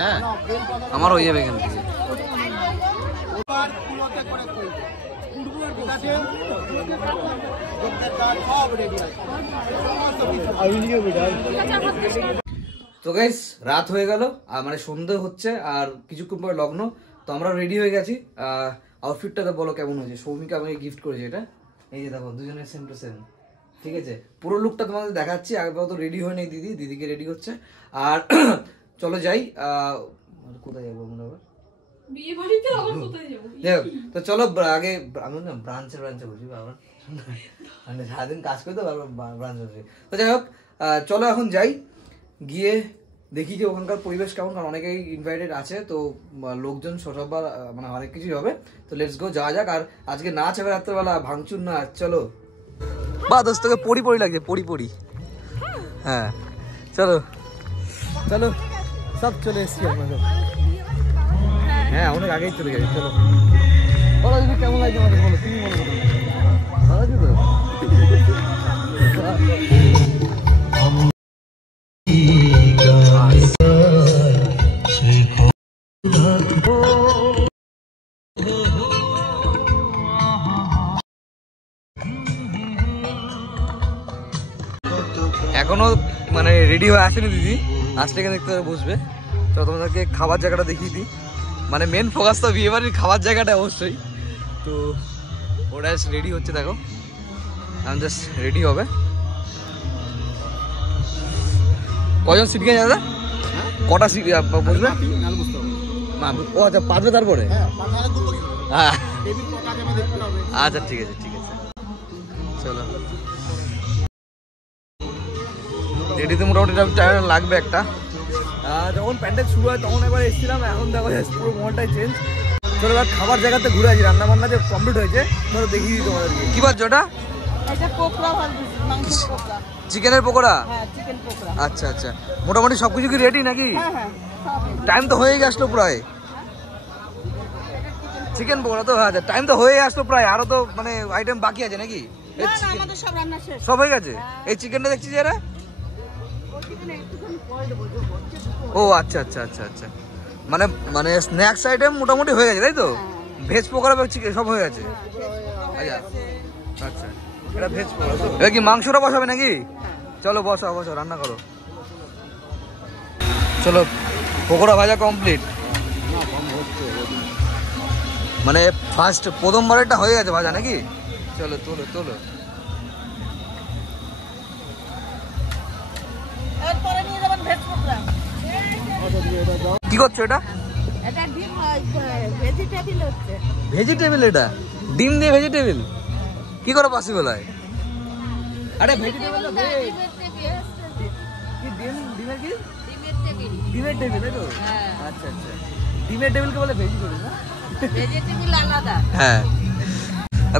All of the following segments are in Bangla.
হ্যাঁ আমার হয়ে যাবে এখান থেকে। তো গাইস রাত হয়ে গেল, মানে সন্ধ্যে হচ্ছে আর কিছুক্ষণ পরে লগ্ন। তো আমরা রেডি হয়ে গেছি। আউটফিটটা তো বলো কেমন হয়েছে? সৌমিকা আমাকে গিফট করেছে এটা, এই যে দেখো দুজনের সেম টু সেম। ঠিক আছে, পুরো লুকটা তোমাদের দেখাচ্ছি। আগে তো রেডি হয়ে নেই, দিদিকে রেডি হচ্ছে। আর চলো যাই। কোথায় যাবো আমরা আবার? বিয়ে বাড়িতে আবার কোথায় যাবো? তো চলো আগে আমি না ব্রাঞ্চে বসি বাবা, মানে সারাদিন কাজ করে তো ব্রাঞ্চে বসি। তো যাই হোক, চলো এখন যাই, গিয়ে দেখি যে ওখানকার পরিবেশ কেমন, কারণ অনেকেই ইনভাইটেড আছে, তো লোকজন সবার মানে অনেক কিছুই হবে। তো লেটস গো, যাওয়া যাক। আর আজকে নাচ হবে রাত্রেবেলা, ভাঙচুর নাচ। চলো বা দোস্ত, তোকে পড়ি লাগছে, পড়ি। হ্যাঁ চলো চলো, সব চলে এসছি আমরা সব। হ্যাঁ অনেক আগেই চলে গেছে। চলো বলো দিদি কেমন লাগছে আমাদের, বলো তুমি বলো। ভালো আছে তো? এখনো মানে রেডি হয়ে আসেনি দিদি, আসলে এখানে দেখতে বসবে। তো তোমাদেরকে খাবার জায়গাটা দেখিয়ে দিই, মানে মেন ফোকাস তো বিয়ে বাড়ির খাবার জায়গাটা অবশ্যই। তো ওরা রেডি হচ্ছে, দেখো আমি জাস্ট রেডি হবে। কজন সিট গেছে দাদা? কটা সিট বসবে? ও আচ্ছা, পাঁচবে তারপরে? হ্যাঁ আচ্ছা ঠিক আছে চলো। রেডিতে মোটামুটি টাইম লাগবে একটা। যখন প্যান্ডেল শুরু হয় তখন একবার এসেছিলাম, এখন দেখো পুরো মহলটাই চেঞ্জ। চলো এবার খাবার জায়গাতে ঘুরে আসি, রান্না বান্না যে কমপ্লিট হয়েছে চলো দেখিয়ে দিই তোমাদেরকে। কি বাজছে ওটা? চিকেনের পকোড়া? আচ্ছা আচ্ছা, মোটামুটি সবকিছু কি রেডি নাকি? টাইম তো হয়ে আসলো প্রায়। চিকেন পকোড়া তো আচ্ছা, টাইম তো হয়ে আসলো প্রায়, আরো তো মানে আইটেম বাকি আছে নাকি? সব হয়ে গেছে। এই চিকেনটা দেখছি যে এরা, ও আচ্ছা আচ্ছা আচ্ছা আচ্ছা, মানে মানে স্ন্যাক্স আইটেম মোটামুটি হয়ে গেছে তাই তো? ভেজ পকোড়া চিকেন সব হয়ে গেছে। আচ্ছা আচ্ছা, এটা ভেজ পকোড়া তো। এটা কি মাংসটা বসাবে নাকি? চলো বসো রান্না করো। চলো পকোড়া ভাজা কমপ্লিট, মানে ফার্স্ট প্রথমবারেরটা হয়ে গেছে ভাজা নাকি? চলো তোলো। কি করছো এটা? ভেজিটেবিল, এটা ডিম দিয়ে ভেজিটেবিল কি করে পসিবল হয়? আরে ভেজিটেবিল তো ডিমের টেবিল তাই তো? আচ্ছা আচ্ছা, ডিমের টেবিলকে বলে ভেজিটেবিল না? ভেজিটেবিল আলাদা। হ্যাঁ,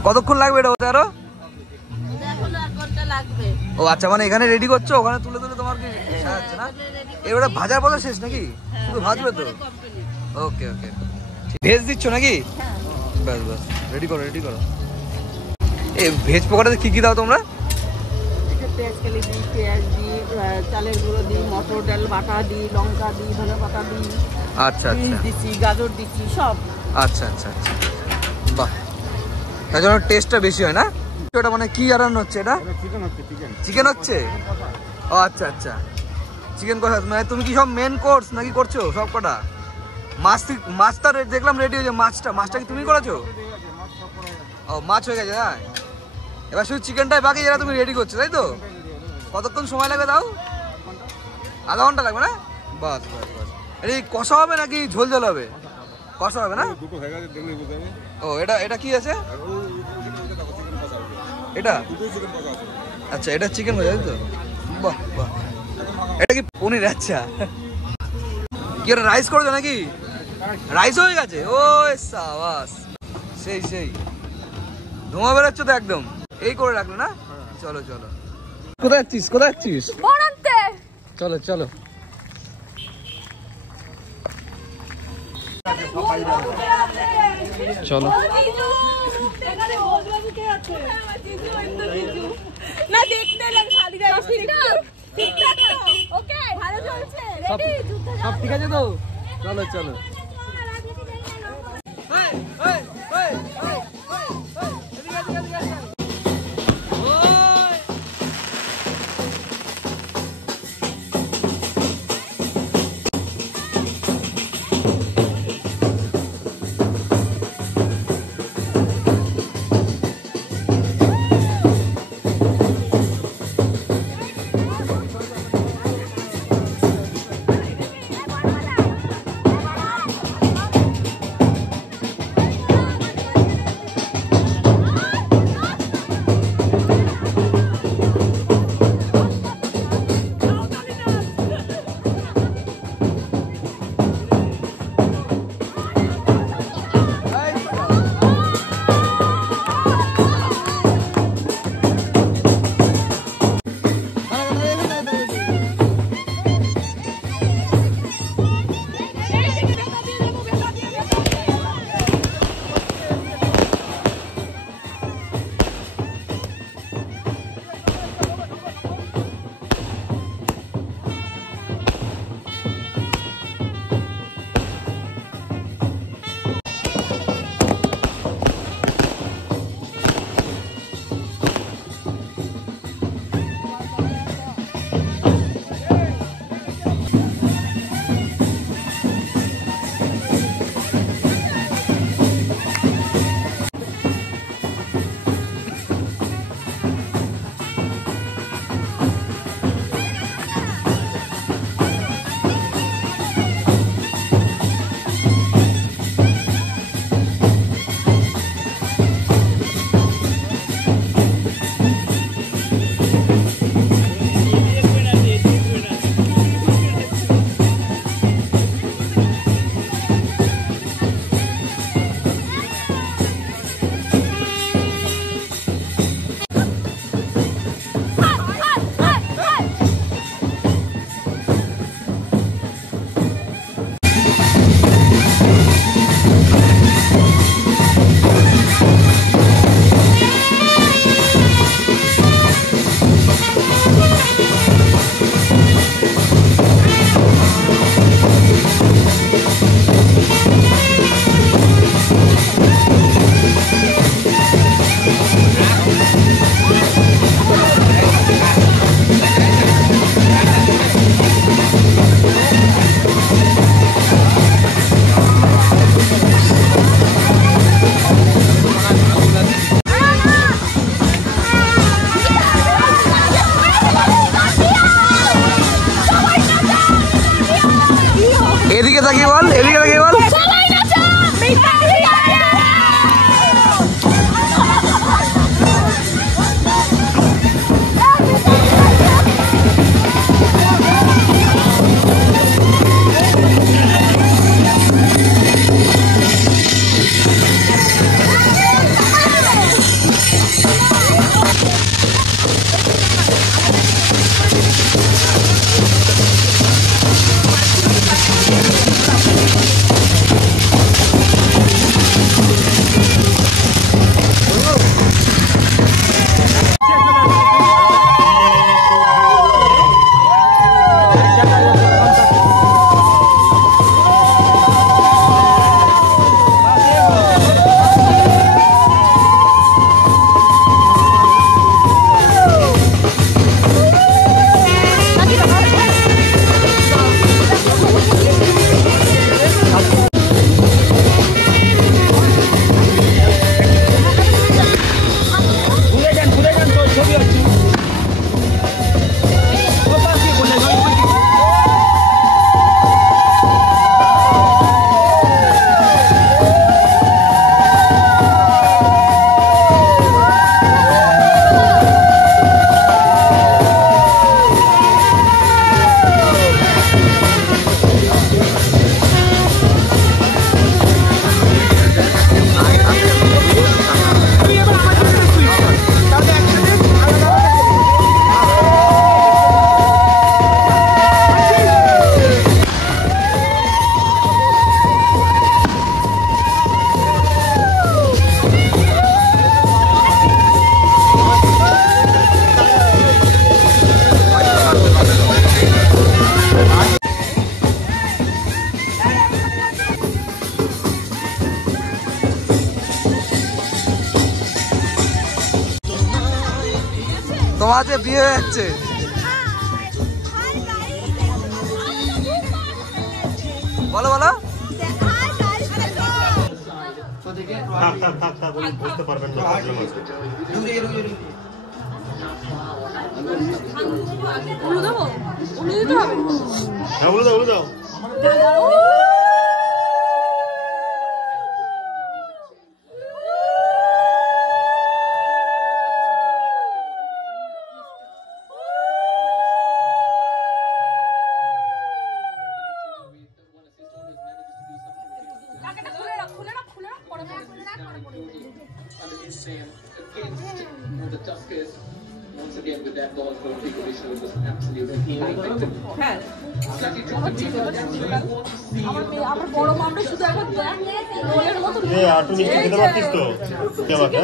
কতক্ষণ লাগবে এটা হতে? আরো ও আচ্ছা, মানে এখানে রেডি করছো, ওখানে তুলে তোমার কি সাজাচ্ছে না? এবারে ভাজার পরে শেষ নাকি? শুধু ভাজবে তো? ওকে ভেজ দিচ্ছ নাকি? বাস রেডি করো। এই ভেজ পকোড়াতে কি দাও তোমরা? পেঁয়াজকালি দিই, পেঁয়াজ দিই, চালের গুঁড়ো দিই, মটর ডাল বাটা দিই, লঙ্কা দিই, ধনে পাতা দিই, আচ্ছা দিচ্ছি, গাজর দিচ্ছি সব। আচ্ছা বাহ, তার জন্য টেস্টটা বেশি হয় না? এটা মানে কি রান্না হচ্ছে? এটা চিকেন হচ্ছে। ও আচ্ছা, চিকেন কষা। মানে তুমি কি সব মেন কোর্স নাকি করছো সব কটা? মাছটা দেখলাম রেডি হয়েছে। মাছটা কি তুমি করেছো? ও মাছ হয়ে গেছে। হ্যাঁ, এবার শুধু চিকেনটাই বাকি, যেটা তুমি রেডি করছো তাই তো? কতক্ষণ সময় লাগবে তাও? আধা ঘন্টা লাগবে না? বাস এটা কষা হবে নাকি ঝোল হবে? কষা হবে না? ও এটা কি আছে? এটা আচ্ছা, এটা চিকেন হয়ে যাবে তো? বাহ, এটা কি পনির? আচ্ছা, কি ওটা রাইস করেছো নাকি? রাইস হয়ে গেছে। ও সাবাস, সেই ধোঁয়া বেরোচ্ছে তো একদম। এই করে রাখলো না? চলো কোথায় যাচ্ছিস? চলো সব ঠিক আছে তো? চলো চলো। এদিকে তাকিয়ে বল, এদিকে তাকিয়ে বল। তোমার যে বিয়ে হয়ে যাচ্ছে। বলো বলো। বুঝতে পারবেন না। হ্যাঁ বলে দাও বলে দাও। আমার বড় মামটা শুধু এখন রোলের মতো আটু মিষ্টি খেতে পারতিস তো আমাকে।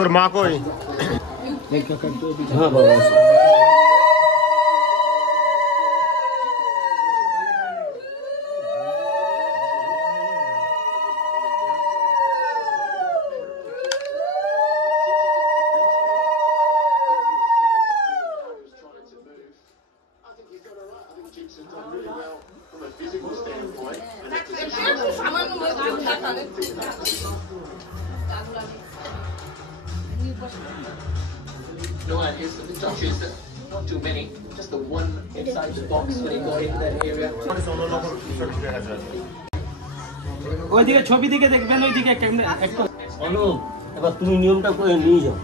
ওর মা কই? হ্যাঁ বাবা No, it's the touches, not too many, just the one inside the box when he got into that area. ওইদিকে ছবি দিকে দেখবেন, ওইদিকে একটা অনুপ, এবার তুমি নিয়মটা করে নিয়ে যাও।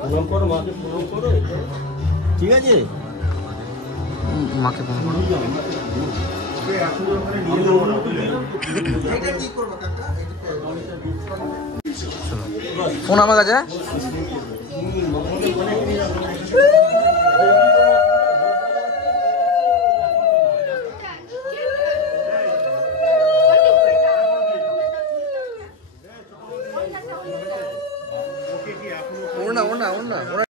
প্রণাম করো মাকে, প্রণাম করো, ঠিক আছে? মাকে ফোন করো। ফোন আমার কাছে।